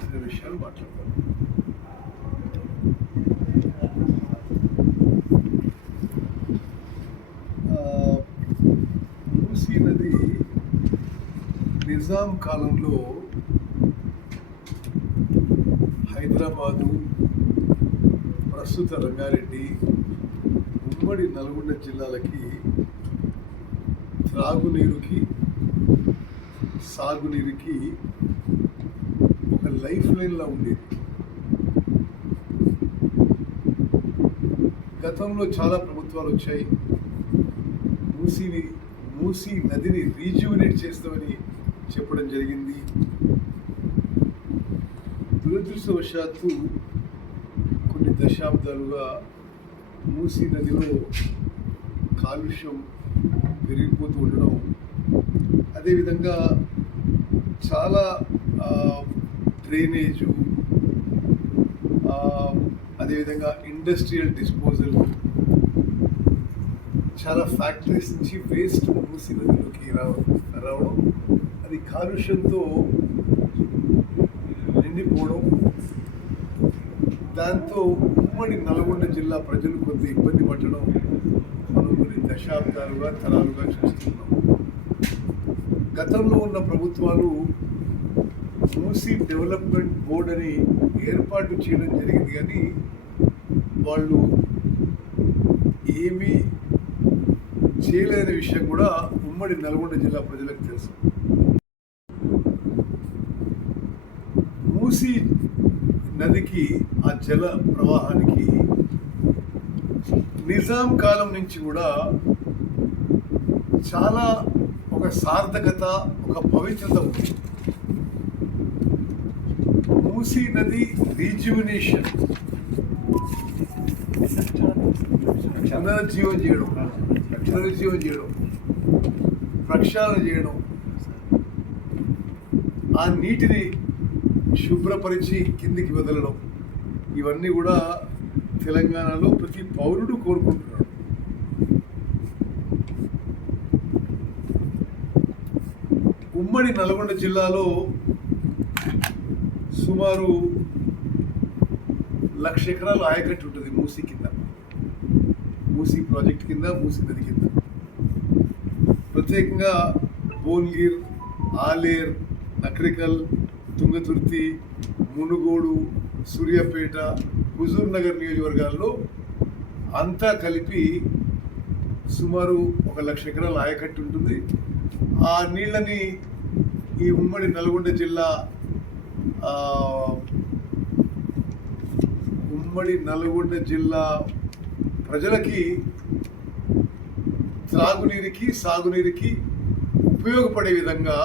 సంబంధించిన విషయాలు మాట్లాడతాను మూసీ నది నిజాం కాలంలో హైదరాబాదు ప్రస్తుత రంగారెడ్డి ఉమ్మడి నల్గొండ జిల్లాలకి త్రాగునీరుకి సాగునీరుకి లైఫ్ లైన్లా ఉండేది. గతంలో చాలా ప్రభుత్వాలు వచ్చాయి. మూసీని మూసీ నదిని రీజ్యూనేట్ చేస్తామని చెప్పడం జరిగింది. దురదృష్టవశాత్తు కొన్ని దశాబ్దాలుగా మూసీ నదిలో కాలుష్యం పెరిగిపోతూ ఉండడం అదేవిధంగా చాలా డ్రైనేజు అదేవిధంగా ఇండస్ట్రియల్ డిస్పోజల్ చాలా ఫ్యాక్టరీస్ నుంచి వేస్ట్ మూసి నదిలోకి రావ- రావడం అది కాలుష్యంతో నిండిపోవడం. దాంతో ఉమ్మడి నల్గొండ జిల్లా ప్రజలు కొంత ఇబ్బంది పడడం మనం కొన్ని దశాబ్దాలుగా తరాలుగా చూస్తున్నాం. గతంలో ఉన్న ప్రభుత్వాలు మూసీ డెవలప్మెంట్ బోర్డ్ అని ఏర్పాటు చేయడం జరిగింది కానీ వాళ్ళు ఏమీ చేయలేని విషయం కూడా ఉమ్మడి నల్గొండ జిల్లా ప్రజలకు తెలుసు. మూసీ నదికి ఆ జల ప్రవాహానికి నిజాం కాలం నుంచి కూడా చాలా ఒక సార్థకత ఒక పవిత్రత ఉంది. మూసీ నది రీజ్యుమినేషన్ పునరుజ్జీవం చేయడం. పునరుజ్జీవం చేయడం. ప్రక్షాళన చేయడం. ఆ నీటిని శుభ్రపరిచి కిందికి వదలడం. ఇవన్నీ కూడా తెలంగాణలో ప్రతి పౌరుడు కోరుకుంటున్నాడు. ఉమ్మడి నల్గొండ జిల్లాలో సుమారు లక్ష ఎకరాలు ఆయకట్టు ఉంటుంది మూసీ కింద. మూసీ ప్రాజెక్ట్ కింద మూసీ నది కింద. ప్రత్యేకంగా భువనగిర్ ఆలేర్ నక్రికల్ తుంగతుర్తి మునుగోడు సూర్యాపేట హుజూర్ నగర్ నియోజకవర్గాల్లో అంతా కలిపి సుమారు ఒక లక్ష ఎకరాల ఆయకట్టు ఉంటుంది. ఆ నీళ్ళని ఈ ఉమ్మడి నల్గొండ జిల్లా ఉమ్మడి నల్గొండ జిల్లా ప్రజలకి త్రాగునీరుకి సాగునీరుకి ఉపయోగపడే విధంగా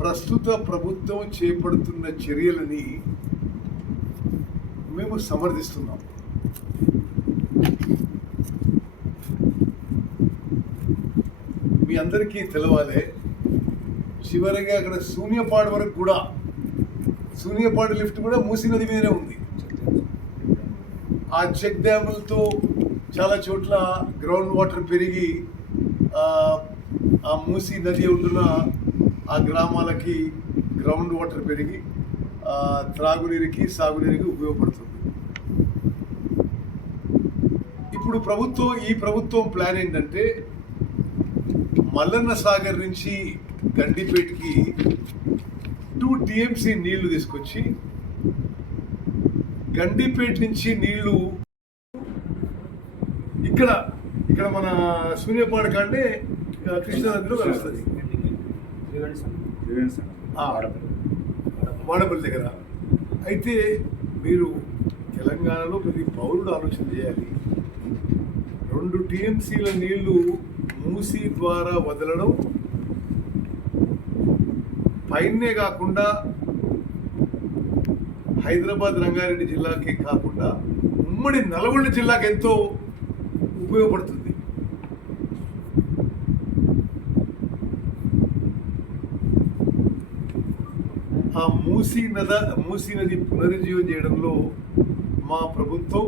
ప్రస్తుత ప్రభుత్వం చేపడుతున్న చర్యలని మేము సమర్థిస్తున్నాం. మీ అందరికీ తెలవాలి చివరిగా అక్కడ శూన్యపాడు వరకు కూడా సూర్యపాడు లిఫ్ట్ కూడా మూసీ నది మీదనే ఉంది. ఆ చెక్ డ్యాములతో చాలా చోట్ల గ్రౌండ్ వాటర్ పెరిగి ఆ, మూసీ నది ఉంటున్న ఆ గ్రామాలకి గ్రౌండ్ వాటర్ పెరిగి త్రాగునీరుకి సాగునీరుకి ఉపయోగపడుతుంది. ఇప్పుడు ప్రభుత్వం ఈ ప్రభుత్వం ప్లాన్ ఏంటంటే మల్లన్న సాగర్ నుంచి గండిపేటకి టీఎంసీ నీళ్ళు తీసుకొచ్చి గండిపేట నుంచి నీళ్ళు ఇక్కడ ఇక్కడ మన సూర్యపాడు కంటే ఆ, కృష్ణానదిలో కలుస్తుంది. వాడపల్లి దగ్గర. అయితే మీరు తెలంగాణలో ప్రతి పౌరుడు ఆలోచన చేయాలి. రెండు టీఎంసీల నీళ్ళు మూసీ ద్వారా వదలడం పైనే కాకుండా హైదరాబాద్ రంగారెడ్డి జిల్లాకే కాకుండా ఉమ్మడి నల్గొండ జిల్లాకి ఎంతో ఉపయోగపడుతుంది. ఆ మూసీ నద మూసీ నది పునరుజ్జీవం చేయడంలో మా ప్రభుత్వం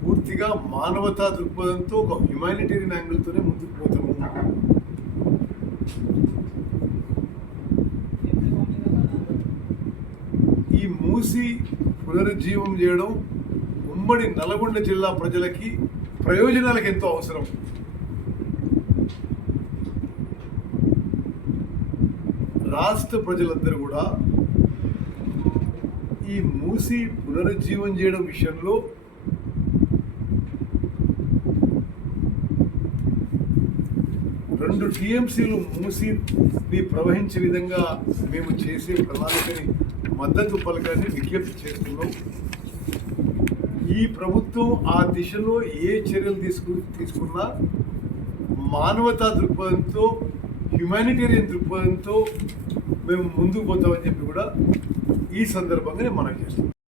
పూర్తిగా మానవతా దృక్పథంతో ఒక హ్యుమానిటేరియన్ యాంగిల్తోనే ముందుకు పోతున్నాం ఈ మూసి పునరుజ్జీవం చేయడం ఉమ్మడి నల్గొండ జిల్లా ప్రజలకి ప్రయోజనాలకు ఎంతో అవసరం. రాష్ట్ర ప్రజలందరూ కూడా ఈ మూసి పునరుజ్జీవం చేయడం విషయంలో రెండు టీఎంసీలు మూసిని ప్రవహించే విధంగా మేము చేసే ప్రణాళికని మద్దతు పలకని విజ్ఞప్తి చేస్తున్నాం. ఈ ప్రభుత్వం ఆ దిశలో ఏ చర్యలు తీసుకు తీసుకున్నా మానవతా దృక్పథంతో హ్యుమానిటేరియన్ దృక్పథంతో మేము ముందుకు పోతామని చెప్పి కూడా ఈ సందర్భంగా నేను మనం చేస్తున్నాం.